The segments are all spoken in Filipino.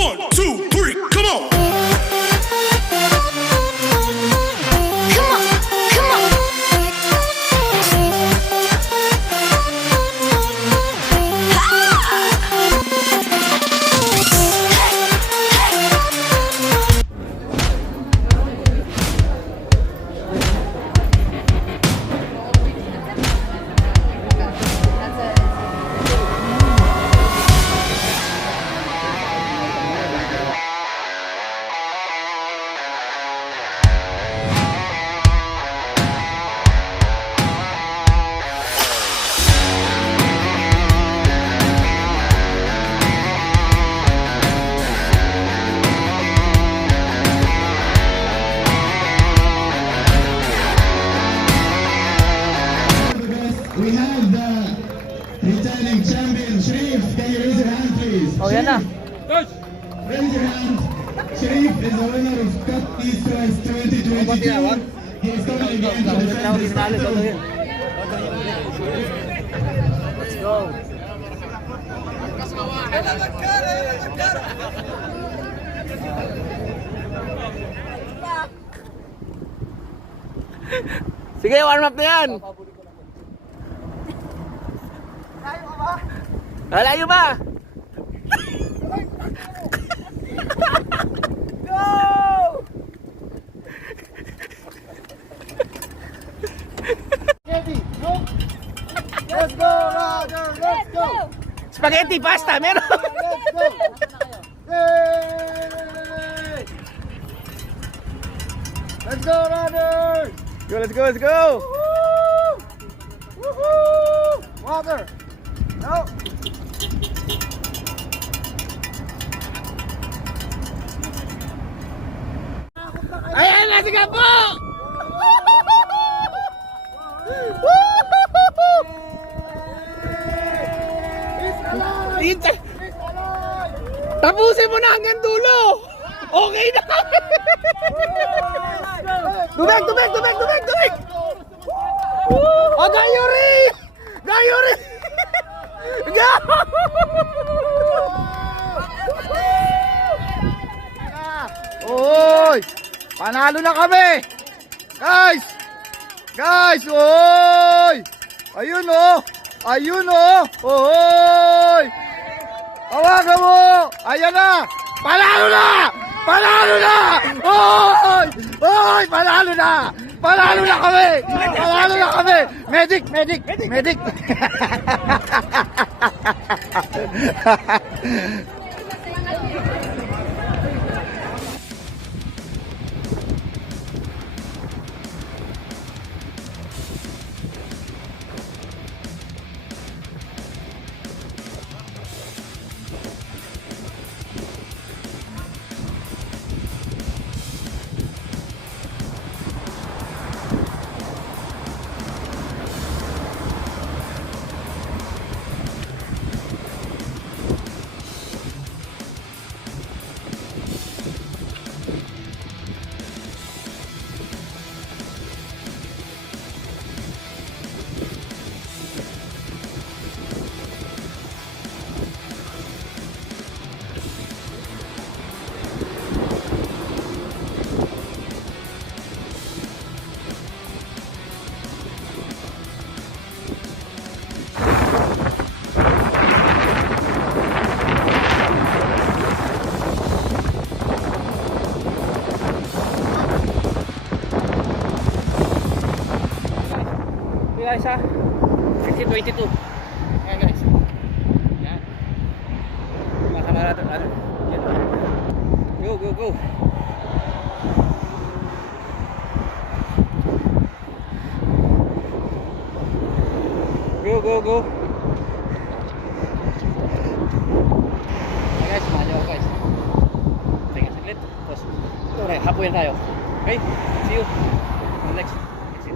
1, 2, 3, come on. Come on, come on. We have the returning champion, Sharif. Can you raise your hand, please? Oh, yan na. Raise your hand. Sharif is the winner of Cup East West 2022. He is coming again to defend his title. Let's go. Sige, warm up na yan. Layo ba? Go! Let's go, Roger! Let's go! Spaghetti, pasta, meron. Let's go! Yay! Let's go, Roger! Go, let's go, let's go. Woohoo! Woohoo! Water! No! Ayan na, sige po! He's alive! He's alive! Tapusin mo na hanggang dulo! Okay na! Tubig, tubig, tubig, tubig, tubig! Oh, Gayuri! Gayuri! Go! Oy! Panalo na kami! Guys! Guys! Oy! Ayun oh! Ayun oh! Oy! Hawakan mo! Ayan na! Panalo na! Panalo na! Oy! Oy! Panalo na! Panalo na kami! Panalo na kami! Medic! Medic! Medic! Guys ha, 2022. Ayan guys. Ayan. Mga kamarada, ano? Yan. Go, go, go. Go, go, go. Ayan guys, sumali ako guys. Tingnan saglit. Tapos, ito na, hapuin tayo. Okay, see you on the next exit.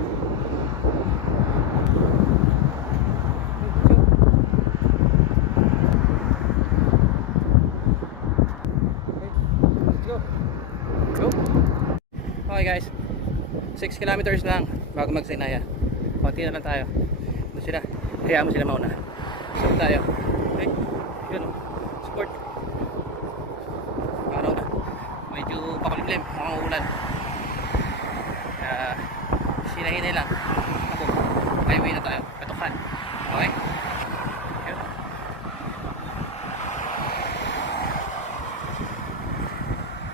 Go. Okay guys, 6 kilometers lang bago mag-Sinaya. Konti na lang tayo. Doon sila, hayaan mo sila mauna. So tayo. Okay, yun o, support. makulimlim, mukhang ulan. Kaya sinahinay lang. Ako, highway na tayo, katukan. Okay? Yun.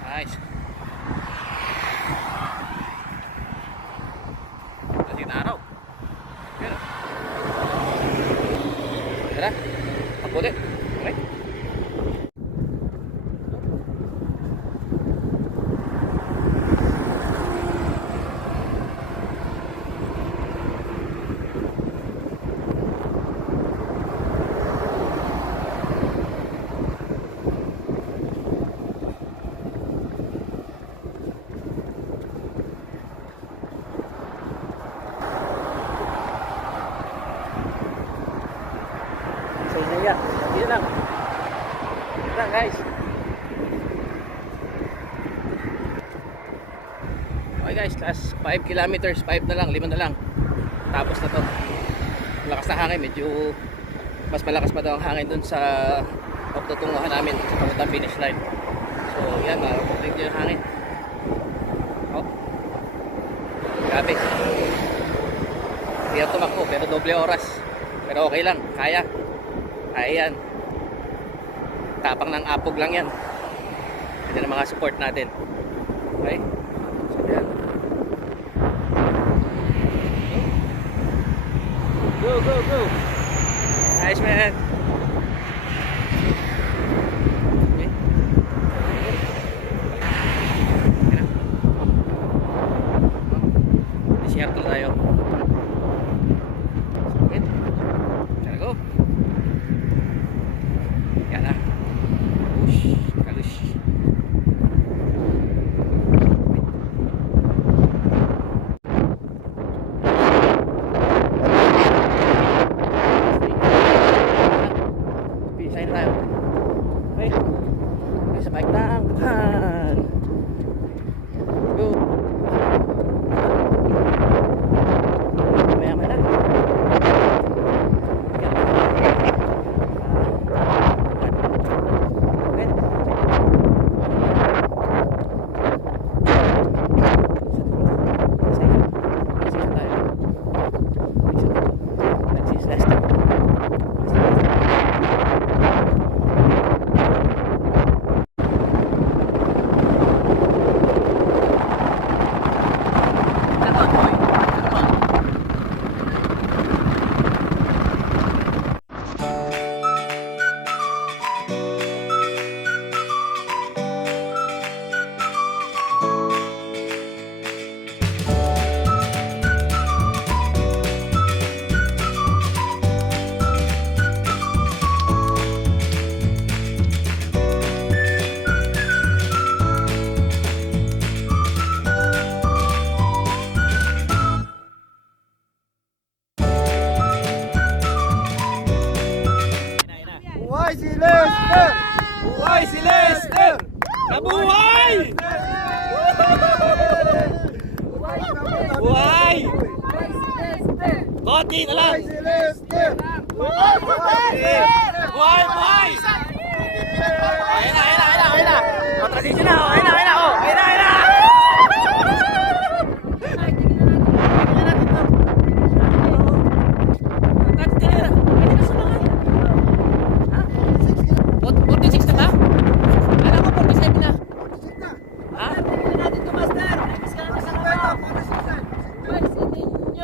Nice. Kasi na araw. Yun. Tara, ako ulit. Okay? So yun yan, yun lang. Yun lang guys. Okay guys, last 5 kilometers, 5 na lang, 5 na lang. Tapos na to. Malakas na hangin, medyo mas malakas pa daw ang hangin dun sa pagtutunguhan namin sa papuntang finish line. So yan, mapupunting din yung hangin. Oh. Grabe. Hindi ako tumakbo, pero doble oras. Pero okay lang, kaya. Kaya yan. Tapang ng apog lang yan. Yan ang mga support natin. Okay? So yan. Go, go, go! Nice man! Okay. Yan na. Desierto tayo. Wait. Tara go! Yan na. Push. Kalush. Pisay na tayo. Okay. Okay, sa bike na ang daan. Go. Maya na. Buhay si Lester! Buhay si Lester! Nabuhay! Buhay! Konti na lang! Buhay si Lester! Buhay! Buhay! Ayun na, ayun na, ayun na, ayun na! O, transition na, ayun na, ayun na, oh! Ayun na, ayun na!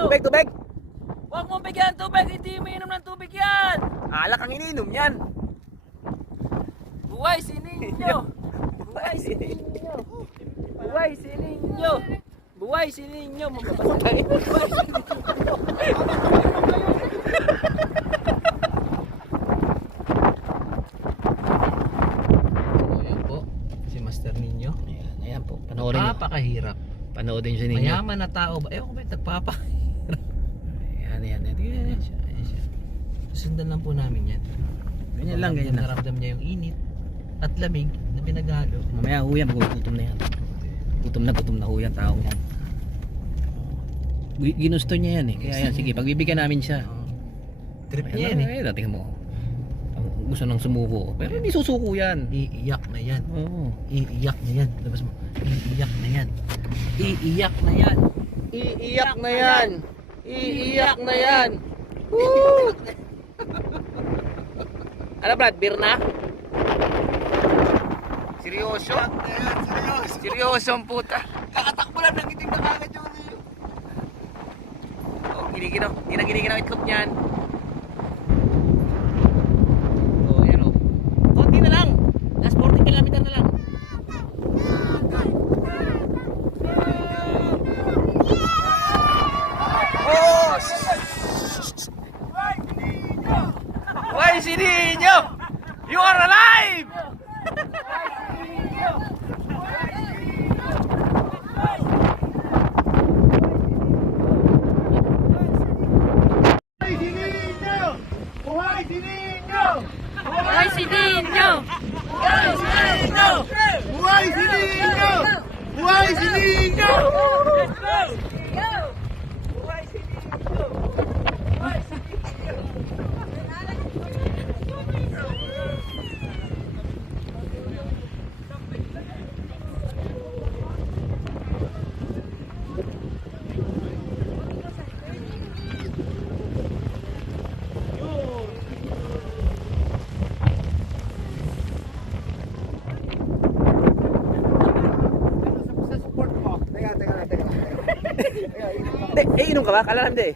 Tubig, tubig! Huwag mong bigyan ng tubig, hindi umiinom ng tubig yan! Alak ang iniinom yan! Buhay si Ninyo! Buhay si Ninyo! Buhay si Ninyo! Buhay si Ninyo! Buhay si Ayan po, si Master Ninyo. Ayan, ayan po. Panoorin nyo. Napakahirap. Panoodin siya ninyo. Mayaman na tao ba? Ewan ko ba, nagpapakahirap. Ayan, ayan, ayan. Ayan siya, ayan siya. Sundan lang po namin yan. Ganyan lang, ganyan lang. Naramdam niya yung init at lamig na pinaghalo. Mamaya ho yan, magugutom na yan. Gutom na ho yan, taong yan. Ginusto niya yan eh. Kaya yan, sige, pagbibigyan namin siya. Trip niya yan eh. Tingnan mo. gusto nang sumuko. Pero hindi susuko yan. Iiyak na yan. Oo. Iiyak na yan. Labas mo. Iiyak na yan. Iiyak na yan. Iiyak na yan. Iiyak na yan. Woo! Ano Brad, beer na? Seryoso? Seryoso ang puta. Kakatakbo lang ng itim na kagad yung ano yun. Oh, giniginaw. Hindi na giniginaw itlog niyan. Oh, yan oh. Konti na lang. Last 40 kilometer na lang. Oh! Why Sininho? You are alive! Buhay si Ninyo! Buhay si Ninyo! Buhay si Ninyo! Buhay si Ninyo! Inom ka ba? Kala hindi.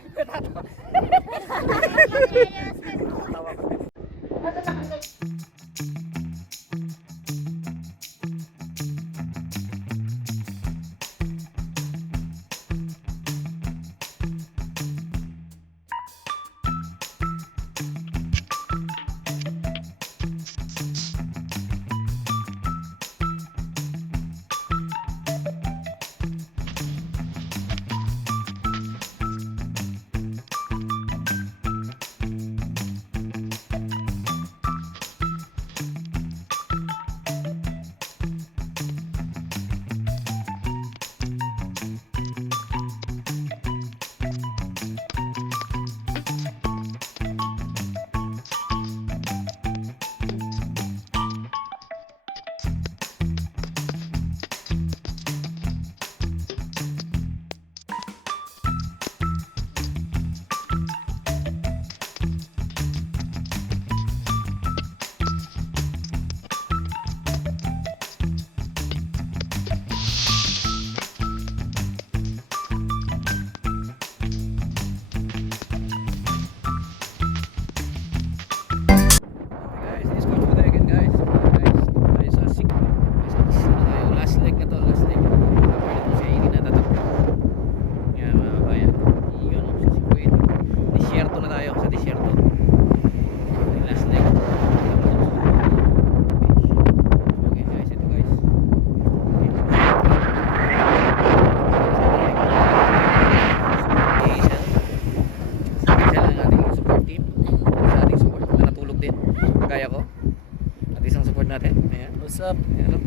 natin. Ayan. What's up? Ayan, oh.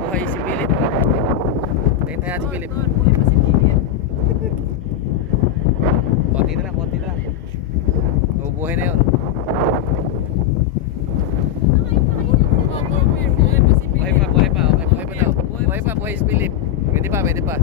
Buhay si Philip. Tayo natin si Philip. Konti na lang, konti na lang. Bubuhay na yun. Buhay pa, buhay pa. Okay, buhay pa daw. Buhay pa, buhay si Philip. Pwede pa, pwede pa.